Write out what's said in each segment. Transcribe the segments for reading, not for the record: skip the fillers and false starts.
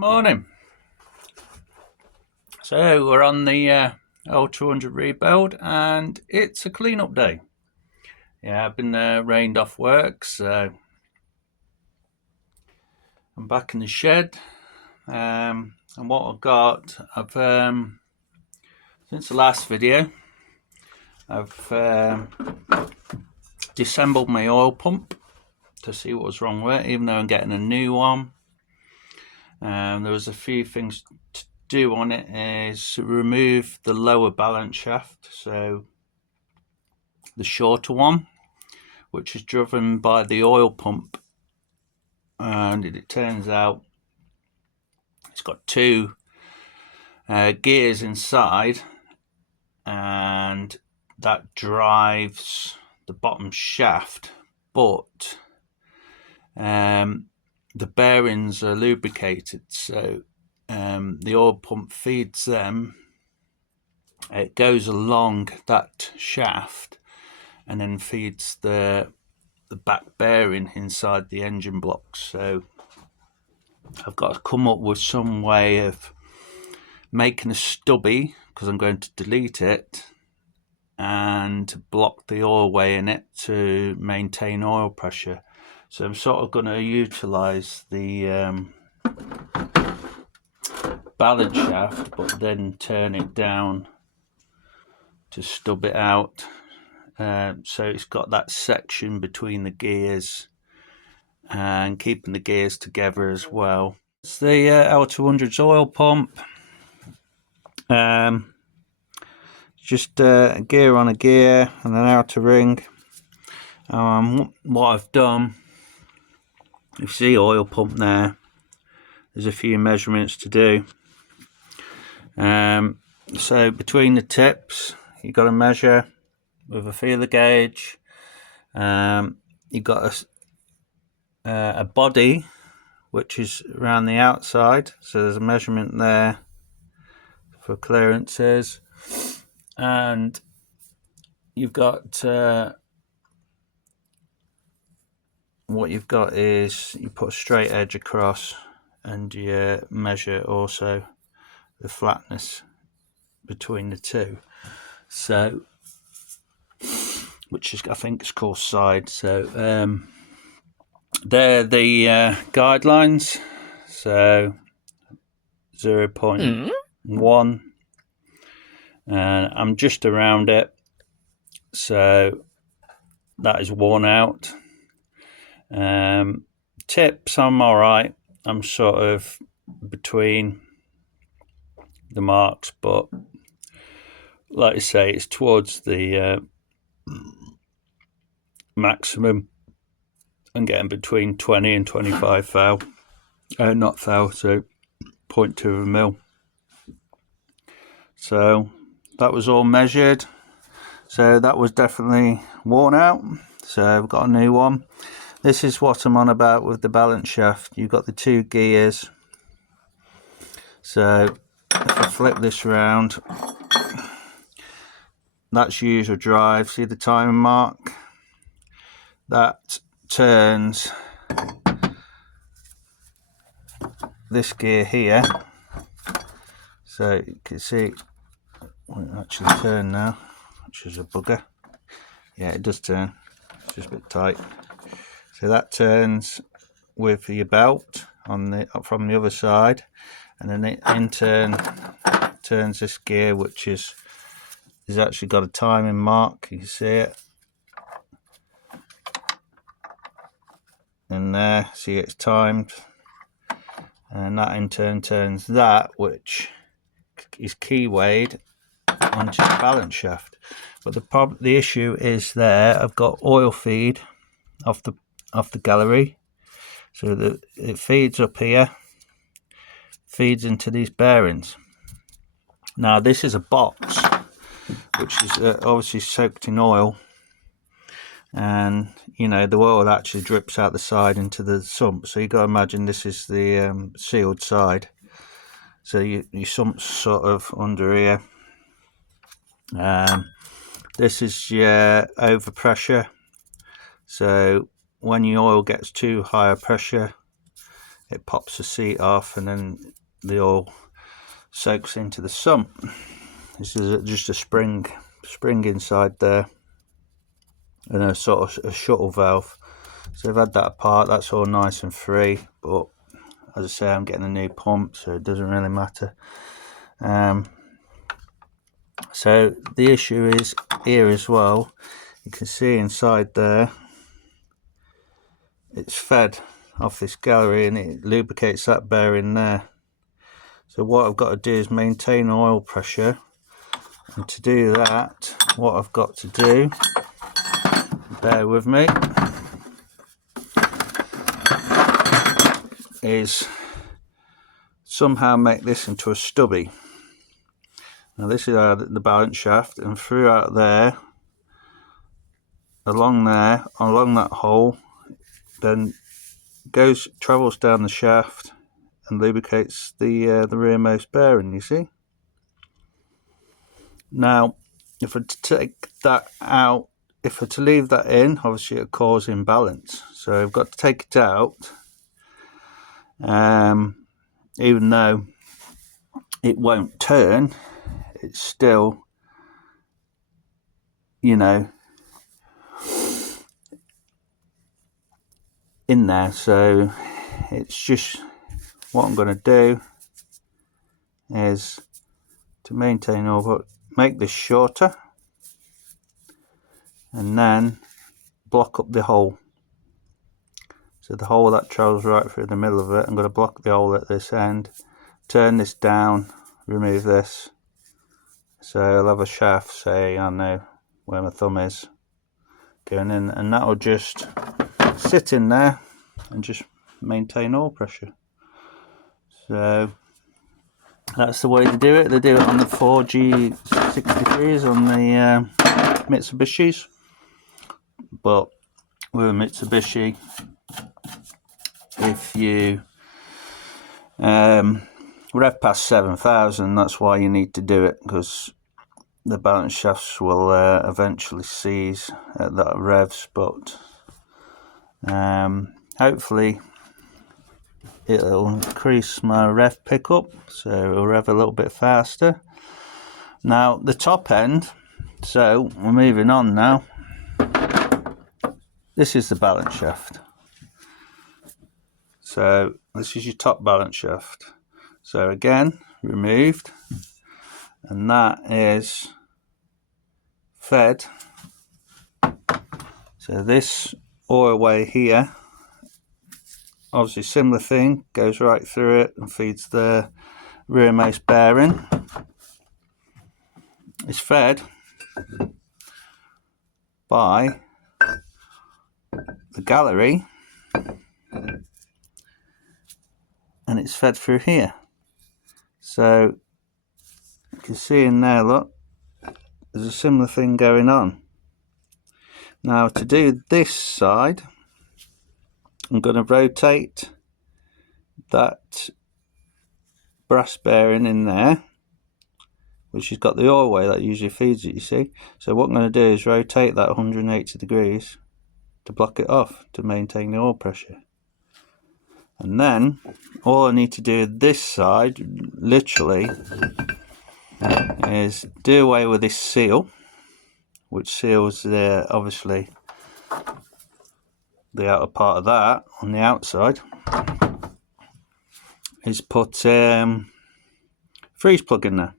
Morning. So we're on the L200 rebuild and it's a clean-up day. Yeah, I've been rained off work, so I'm back in the shed. And what I've got, since the last video, I've disassembled my oil pump to see what was wrong with it, even though I'm getting a new one. There was a few things to do on it. Is remove the lower balance shaft, so the shorter one, which is driven by the oil pump, and it turns out it's got two gears inside, and that drives the bottom shaft, but the bearings are lubricated, so the oil pump feeds them. It goes along that shaft and then feeds the back bearing inside the engine blocks. So I've got to come up with some way of making a stubby, because I'm going to delete it, and block the oil way in it to maintain oil pressure. So I'm sort of going to utilize the balance shaft, but then turn it down to stub it out. So it's got that section between the gears and keeping the gears together as well. It's the L200's oil pump. Just a gear on a gear and an outer ring. What I've done, you see oil pump there, there's a few measurements to do. So between the tips, you've got to measure with a feeler gauge. You've got a body which is around the outside, so there's a measurement there for clearances, and you've got what you've got is you put a straight edge across, and you measure also the flatness between the two, so which is, I think it's called side. So they're the guidelines. So 0.1, and I'm just around it, so that is worn out. Tips, I'm all right. I'm sort of between the marks, but like I say, it's towards the maximum. I'm getting between 20 and 25 thou. Not thou, so 0.2 of a mil. So that was all measured. So that was definitely worn out. So I've got a new one. This is what I'm on about with the balance shaft. You've got the two gears. So if I flip this around, that's user drive. See the timing mark? That turns this gear here. So you can see it won't actually turn now, which is a bugger. Yeah, it does turn. It's just a bit tight. So that turns with your belt on the from the other side, and then it in turn turns this gear, which is actually got a timing mark. You can see it. And there, see it's timed, and that in turn turns that, which is key weighed onto the balance shaft. But the issue is there, I've got oil feed off the gallery, so that it feeds up here, feeds into these bearings. Now this is a box which is obviously soaked in oil, and you know the oil actually drips out the side into the sump, so you got to imagine this is the sealed side, so your sump's sort of under here. This is your overpressure, so when your oil gets too high a pressure, it pops the seat off, and then the oil soaks into the sump. This is just a spring inside there, and a sort of a shuttle valve. So I've had that apart. That's all nice and free, but as I say, I'm getting a new pump, so it doesn't really matter. So the issue is here as well. You can see inside there, it's fed off this gallery, and it lubricates that bearing there. So what I've got to do is maintain oil pressure, and to do that, what I've got to do, bear with me, is somehow make this into a stubby. Now this is the balance shaft, and throughout there, along that hole, then travels down the shaft and lubricates the rearmost bearing, you see. Now, if I take that out, if I to leave that in, obviously it'll cause imbalance. So I've got to take it out, even though it won't turn, it's still, you know, in there. So it's just, what I'm going to do is to maintain over, make this shorter, and then block up the hole. So the hole that travels right through the middle of it, I'm going to block the hole at this end, turn this down, remove this, so I'll have a shaft, say, I don't know where my thumb is, going in, and that will just sit in there and just maintain oil pressure. So that's the way to do it. They do it on the 4G63s on the Mitsubishis, but with a Mitsubishi, if you rev past 7,000, that's why you need to do it, because the balance shafts will eventually seize at that revs. But hopefully it'll increase my rev pickup, so it'll rev a little bit faster. Now the top end, so we're moving on now. This is the balance shaft. So this is your top balance shaft. So again, removed, and that is fed. So this oil way here, obviously similar thing, goes right through it and feeds the rearmost bearing. It's fed by the gallery, and it's fed through here. So you can see in there, look, there's a similar thing going on. Now to do this side, I'm going to rotate that brass bearing in there, which has got the oil way that usually feeds it, you see. So what I'm going to do is rotate that 180 degrees to block it off, to maintain the oil pressure. And then all I need to do this side, literally, is do away with this seal, which seals obviously the outer part of that on the outside, is put freeze plug in there.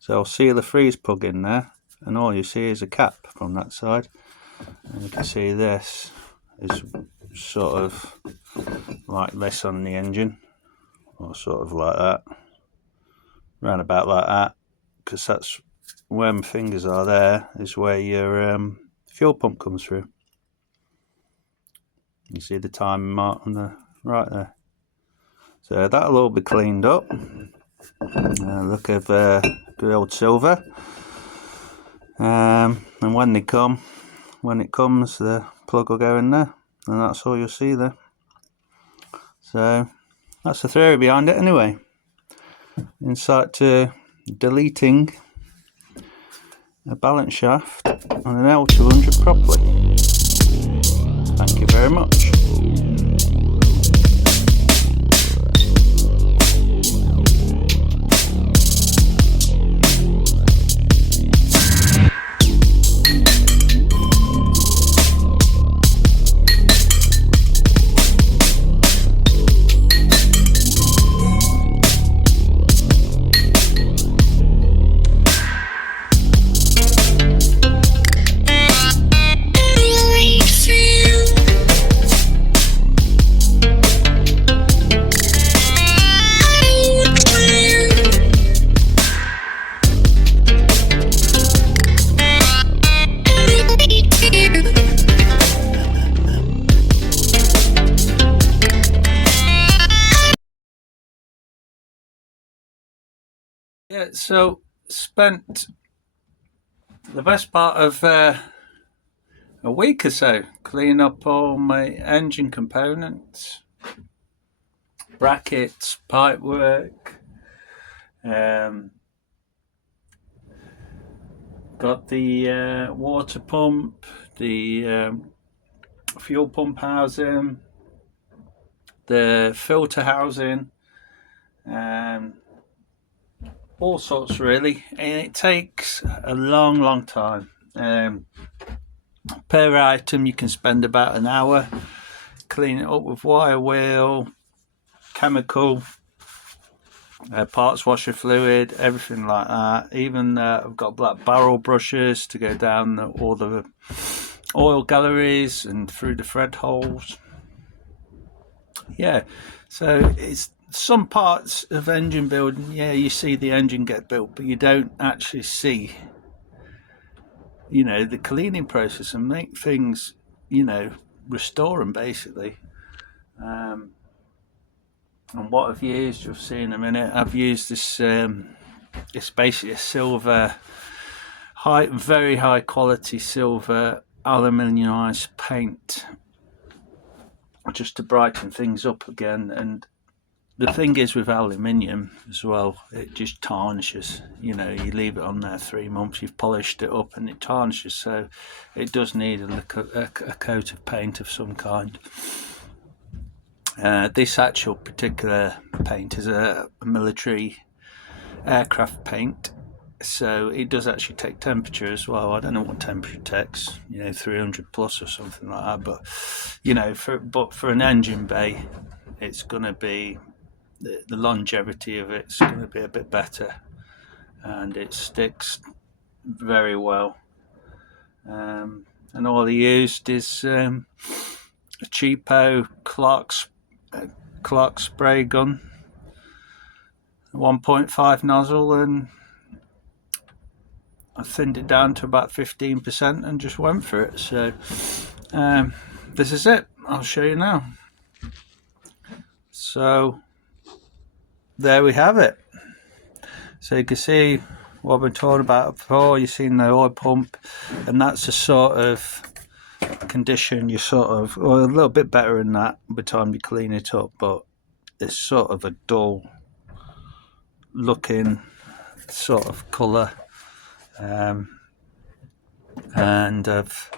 So I'll seal the freeze plug in there, and all you see is a cap from that side. And you can see this is sort of like this on the engine, or sort of like that, round about like that, because that's where my fingers are. There is where your fuel pump comes through. You see the timing mark on the right there. So that'll all be cleaned up. Look at good old silver. And when it comes, the plug will go in there, and that's all you'll see there. So that's the theory behind it anyway. Insight to deleting a balance shaft on an L200 properly. Thank you very much. Yeah, so spent the best part of a week or so cleaning up all my engine components, brackets, pipework. Got the water pump, the fuel pump housing, the filter housing, um, all sorts really. And it takes a long time. Per item, you can spend about an hour cleaning it up with wire wheel, chemical, parts washer fluid, everything like that. Even I've got black barrel brushes to go down all the oil galleries and through the thread holes. Yeah, so it's some parts of engine building. Yeah, you see the engine get built, but you don't actually see, the cleaning process and make things, restore them basically. And what I've used, you'll see in a minute. I've used this. It's basically a silver, very high quality silver aluminiumized paint, just to brighten things up again. And the thing is with aluminium as well, it just tarnishes. You leave it on there 3 months, you've polished it up, and it tarnishes. So it does need a coat of paint of some kind. This actual particular paint is a military aircraft paint, so it does actually take temperature as well. I don't know what temperature it takes, 300 plus or something like that. But for an engine bay, it's going to be the longevity of it's going to be a bit better, and it sticks very well. And all I used is a cheapo Clark spray gun, 1.5 nozzle, and I thinned it down to about 15% and just went for it. So this is it. I'll show you now. So there we have it. So you can see what I've been talking about before. You've seen the oil pump, and that's the sort of condition a little bit better than that by the time you clean it up, but it's sort of a dull looking sort of colour. And I've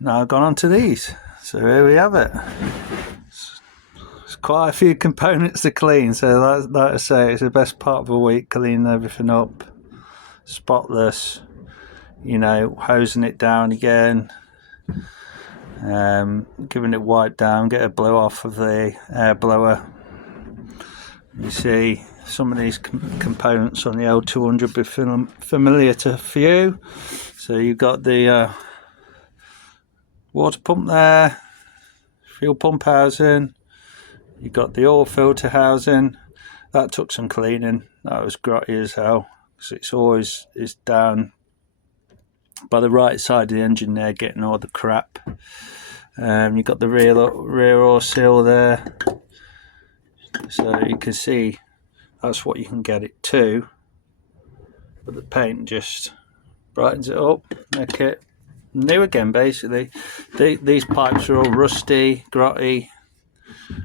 now gone on to these. So here we have it. It's quite a few components to clean, so like I say, it's the best part of a week, cleaning everything up, spotless, hosing it down again, giving it wipe down, get a blow off of the air blower. You see some of these components on the L200 be familiar to a few. So you've got the water pump there, fuel pump housing, you've got the oil filter housing. That took some cleaning. That was grotty as hell, because it's always is down by the right side of the engine there, getting all the crap. You've got the rear oil seal there, so you can see that's what you can get it to, but the paint just brightens it up, make it new again basically. These pipes are all rusty, grotty,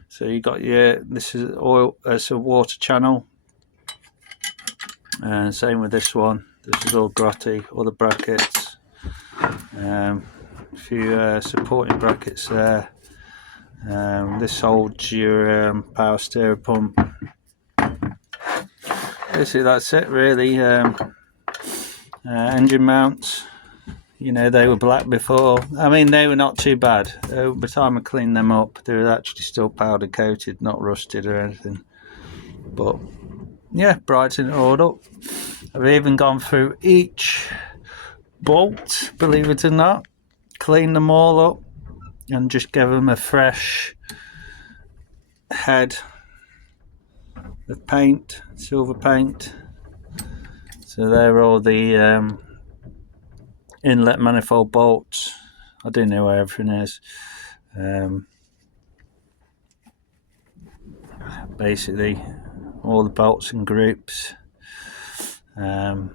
so you got this is oil, it's a water channel, and same with this one. This is all grotty, all the brackets, a few supporting brackets there. This holds your power steer pump. Basically that's it really. Engine mounts, they were black before. I mean, they were not too bad. By the time I cleaned them up, they were actually still powder coated, not rusted or anything. But yeah, brighten it all up. I've even gone through each bolt, believe it or not, cleaned them all up and just give them a fresh head of paint, silver paint. So they're all the inlet manifold bolts. I do know where everything is. Basically all the bolts and groups. Got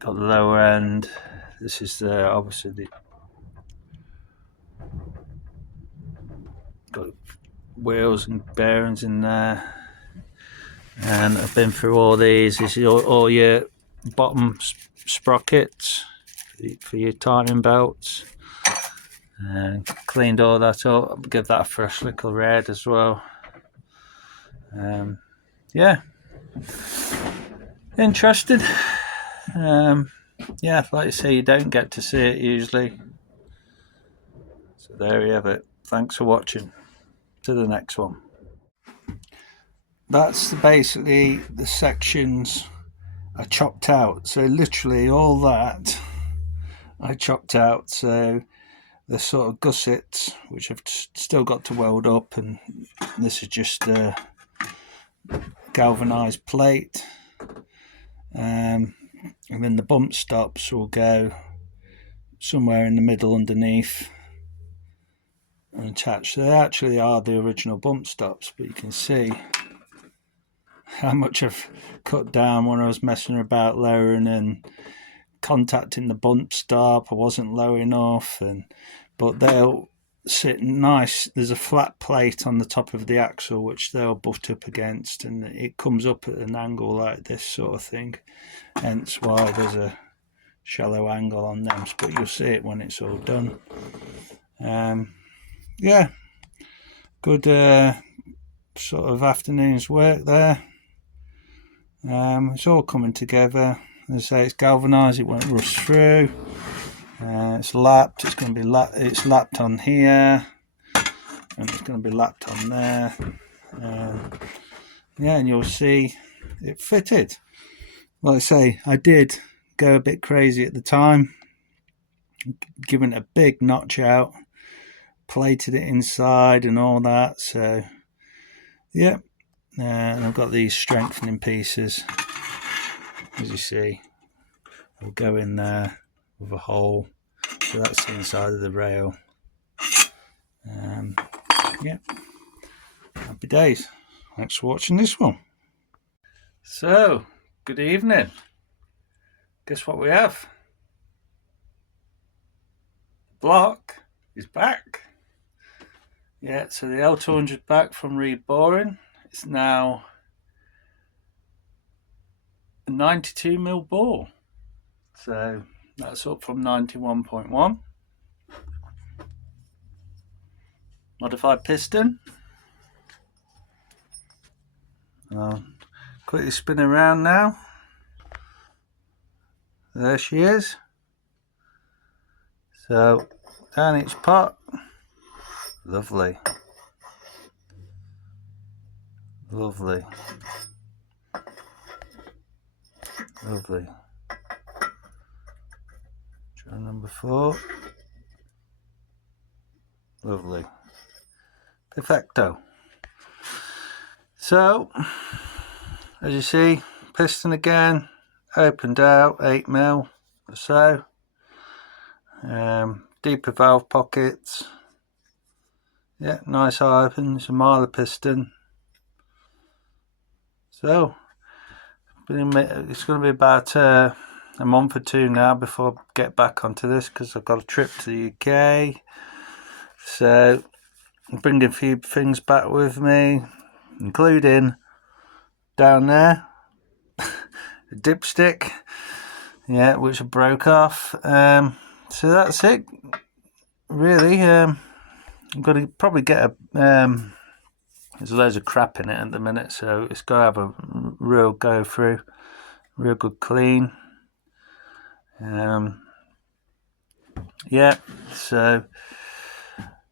the lower end. This is obviously the got wheels and bearings in there, and I've been through all these. This is all your bottom sprockets for your timing belts, and cleaned all that up. Give that a fresh little red as well. Yeah, interested. Yeah, like I say, you don't get to see it usually. So there you have it. Thanks for watching. To the next one. That's basically the sections I chopped out. So literally all that I chopped out. So the sort of gussets, which I've still got to weld up, and this is just a galvanized plate. And then the bump stops will go somewhere in the middle underneath and attached. So they actually are the original bump stops, but you can see how much I've cut down when I was messing about lowering and contacting the bump stop. I wasn't low enough, but they'll sit nice. There's a flat plate on the top of the axle which they'll butt up against, and it comes up at an angle like this sort of thing, hence why there's a shallow angle on them, but you'll see it when it's all done. Yeah, good sort of afternoon's work there. It's all coming together. As I say, it's galvanized, it won't rust through. It's lapped. It's going to be it's lapped on here, and it's going to be lapped on there. Yeah, and you'll see it fitted. Like I say, I did go a bit crazy at the time, giving it a big notch out, plated it inside and all that. So yeah, and I've got these strengthening pieces, as you see, will go in there with a hole. So that's the inside of the rail. Yeah, happy days. Thanks for watching this one. So, good evening. Guess what we have? Block is back. Yeah, so the L200 back from Reboring. It's now a 92mm bore. So that's up from 91.1. Modified piston. I'll quickly spin around now. There she is. So down each pot. Lovely. Lovely. Lovely. Try number 4. Lovely. Perfecto. So, as you see, piston again, opened out 8mm or so. Deeper valve pockets. Yeah, nice open. It's a Mylar piston. So, it's going to be about a month or 2 now before I get back onto this, because I've got a trip to the UK. So, I'm bringing a few things back with me, including down there a dipstick, yeah, which I broke off. So that's it, really. I'm going to probably get a there's loads of crap in it at the minute, so it's got to have a real go through, real good clean. Yeah, so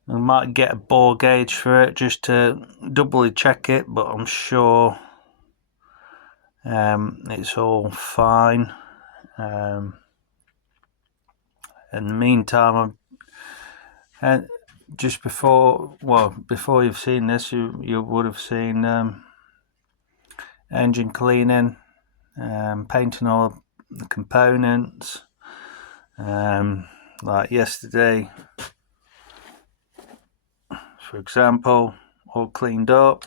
I might get a bore gauge for it just to doubly check it, but I'm sure it's all fine. In the meantime, just before you've seen this, you would have seen engine cleaning, painting all the components. Like yesterday, for example, all cleaned up,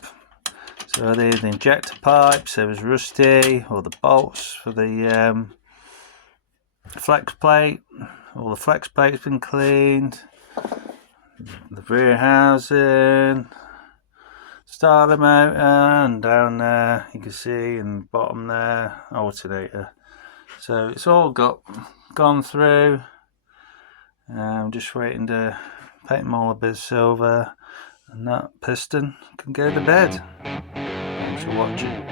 So the injector pipes, there was rusty, or the bolts for the flex plate. All the flex plate's been cleaned. The rear housing, starter motor, and down there you can see, and bottom there, alternator. So it's all gone through. I'm just waiting to paint them all a bit silver, and that piston can go to bed. Thanks for watching.